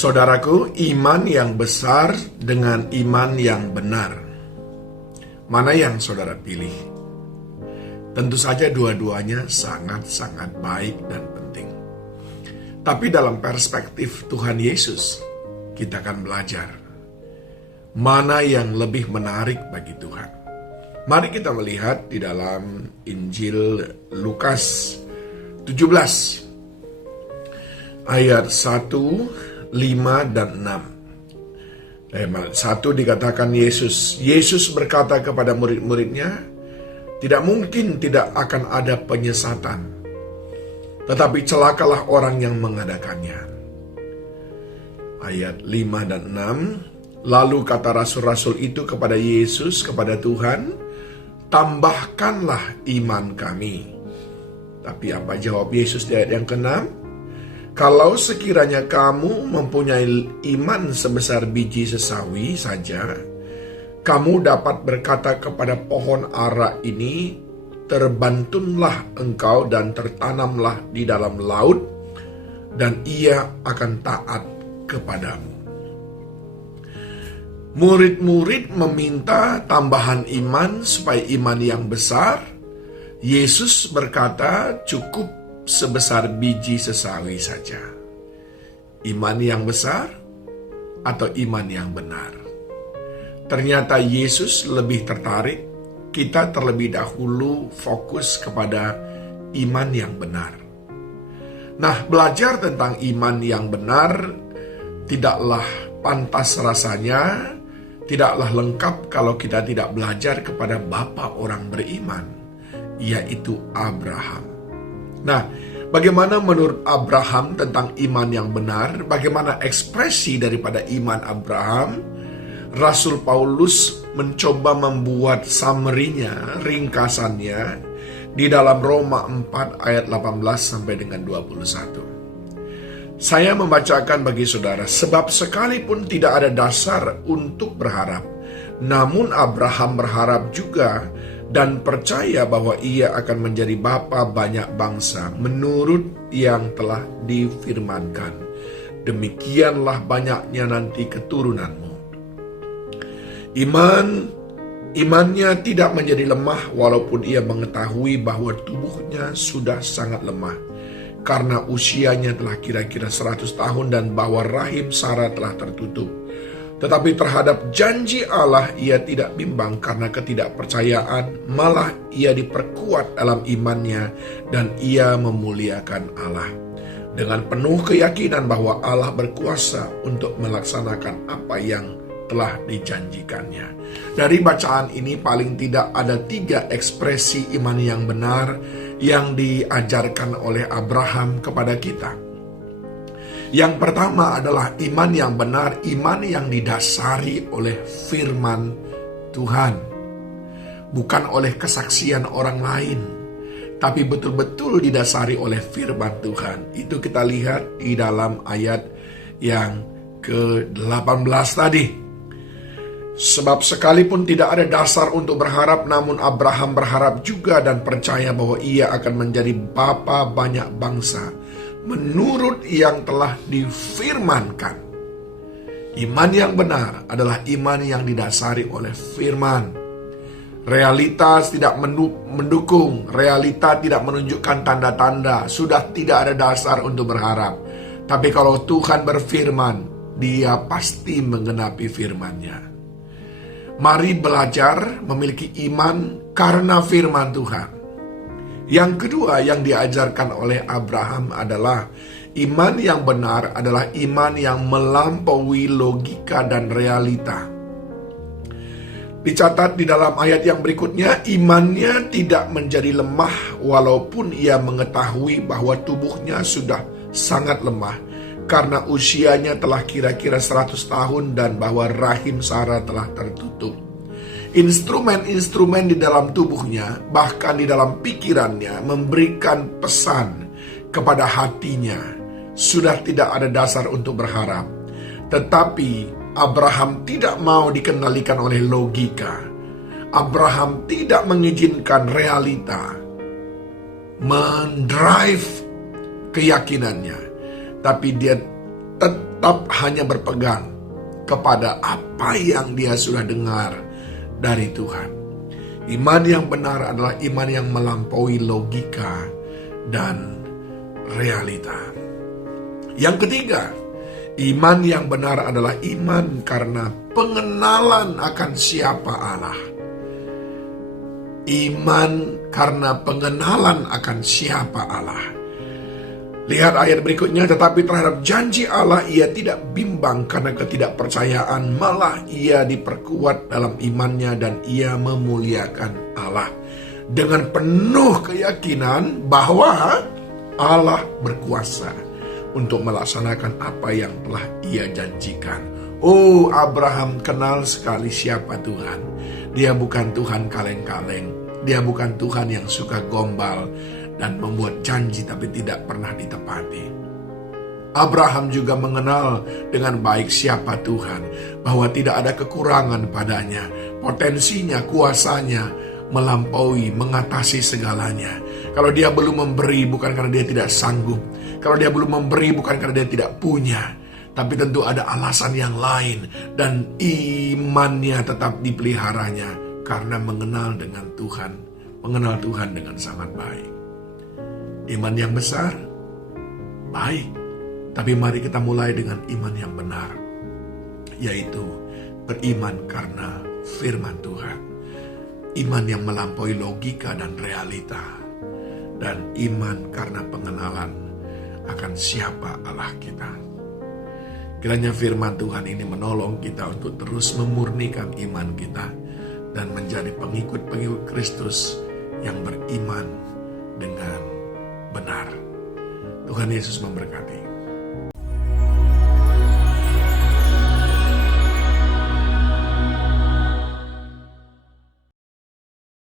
Saudaraku, iman yang besar dengan iman yang benar, mana yang saudara pilih? Tentu saja dua-duanya sangat-sangat baik dan penting. Tapi dalam perspektif Tuhan Yesus, kita akan belajar mana yang lebih menarik bagi Tuhan. Mari kita melihat di dalam Injil Lukas 17 ayat 1, 5 dan 6. Ayat 1 dikatakan Yesus berkata kepada murid-muridnya, tidak mungkin tidak akan ada penyesatan, tetapi celakalah orang yang mengadakannya. Ayat 5 dan 6. Lalu kata rasul-rasul itu kepada Yesus, kepada Tuhan, tambahkanlah iman kami. Tapi apa jawab Yesus di ayat yang ke-6? Kalau sekiranya kamu mempunyai iman sebesar biji sesawi saja, kamu dapat berkata kepada pohon ara ini, terbantunlah engkau dan tertanamlah di dalam laut, dan ia akan taat kepadamu. Murid-murid meminta tambahan iman supaya iman yang besar. Yesus berkata cukup sebesar biji sesawi saja. Iman yang besar atau iman yang benar? Ternyata Yesus lebih tertarik kita terlebih dahulu fokus kepada iman yang benar. Nah, belajar tentang iman yang benar tidaklah pantas rasanya, tidaklah lengkap kalau kita tidak belajar kepada bapa orang beriman, yaitu Abraham. Nah, bagaimana menurut Abraham tentang iman yang benar? Bagaimana ekspresi daripada iman Abraham? Rasul Paulus mencoba membuat summary-nya, ringkasannya di dalam Roma 4 ayat 18 sampai dengan 21. Saya membacakan bagi saudara, sebab sekalipun tidak ada dasar untuk berharap, namun Abraham berharap juga dan percaya bahwa ia akan menjadi bapa banyak bangsa menurut yang telah difirmankan. Demikianlah banyaknya nanti keturunanmu. Imannya tidak menjadi lemah walaupun ia mengetahui bahwa tubuhnya sudah sangat lemah karena usianya telah kira-kira 100 tahun dan bahwa rahim Sarah telah tertutup. Tetapi terhadap janji Allah ia tidak bimbang karena ketidakpercayaan, malah ia diperkuat dalam imannya dan ia memuliakan Allah. Dengan penuh keyakinan bahwa Allah berkuasa untuk melaksanakan apa yang telah dijanjikannya. Dari bacaan ini paling tidak ada 3 ekspresi iman yang benar yang diajarkan oleh Abraham kepada kita. Yang pertama adalah iman yang benar, iman yang didasari oleh firman Tuhan. Bukan oleh kesaksian orang lain, tapi betul-betul didasari oleh firman Tuhan. Itu kita lihat di dalam ayat yang ke-18 tadi. Sebab sekalipun tidak ada dasar untuk berharap, namun Abraham berharap juga dan percaya bahwa ia akan menjadi bapa banyak bangsa menurut yang telah difirmankan. Iman yang benar adalah iman yang didasari oleh firman. Realitas tidak mendukung, realita tidak menunjukkan tanda-tanda, sudah tidak ada dasar untuk berharap. Tapi kalau Tuhan berfirman, dia pasti menggenapi firman-Nya. Mari belajar memiliki iman karena firman Tuhan. Yang kedua yang diajarkan oleh Abraham adalah iman yang benar adalah iman yang melampaui logika dan realita. Dicatat di dalam ayat yang berikutnya, imannya tidak menjadi lemah walaupun ia mengetahui bahwa tubuhnya sudah sangat lemah karena usianya telah kira-kira 100 tahun dan bahwa rahim Sarah telah tertutup. Instrumen-instrumen di dalam tubuhnya, bahkan di dalam pikirannya, memberikan pesan kepada hatinya. Sudah tidak ada dasar untuk berharap. Tetapi Abraham tidak mau dikendalikan oleh logika. Abraham tidak mengizinkan realita mendrive keyakinannya. Tapi dia tetap hanya berpegang kepada apa yang dia sudah dengar dari Tuhan. Iman yang benar adalah iman yang melampaui logika dan realita. Yang ketiga, iman yang benar adalah iman karena pengenalan akan siapa Allah. Iman karena pengenalan akan siapa Allah. Lihat ayat berikutnya, tetapi terhadap janji Allah ia tidak bimbang karena ketidakpercayaan, malah ia diperkuat dalam imannya dan ia memuliakan Allah dengan penuh keyakinan bahwa Allah berkuasa untuk melaksanakan apa yang telah ia janjikan. Oh, Abraham kenal sekali siapa Tuhan. Dia bukan Tuhan kaleng-kaleng. Dia bukan Tuhan yang suka gombal dan membuat janji tapi tidak pernah ditepati. Abraham juga mengenal dengan baik siapa Tuhan, bahwa tidak ada kekurangan padanya. Potensinya, kuasanya melampaui, mengatasi segalanya. Kalau dia belum memberi bukan karena dia tidak sanggup. Kalau dia belum memberi bukan karena dia tidak punya. Tapi tentu ada alasan yang lain. Dan imannya tetap dipeliharanya karena mengenal dengan Tuhan. Mengenal Tuhan dengan sangat baik. Iman yang besar, baik. Tapi mari kita mulai dengan iman yang benar. Yaitu beriman karena firman Tuhan. Iman yang melampaui logika dan realita. Dan iman karena pengenalan akan siapa Allah kita. Kiranya firman Tuhan ini menolong kita untuk terus memurnikan iman kita dan menjadi pengikut-pengikut Kristus yang beriman dengan benar. Tuhan Yesus memberkati.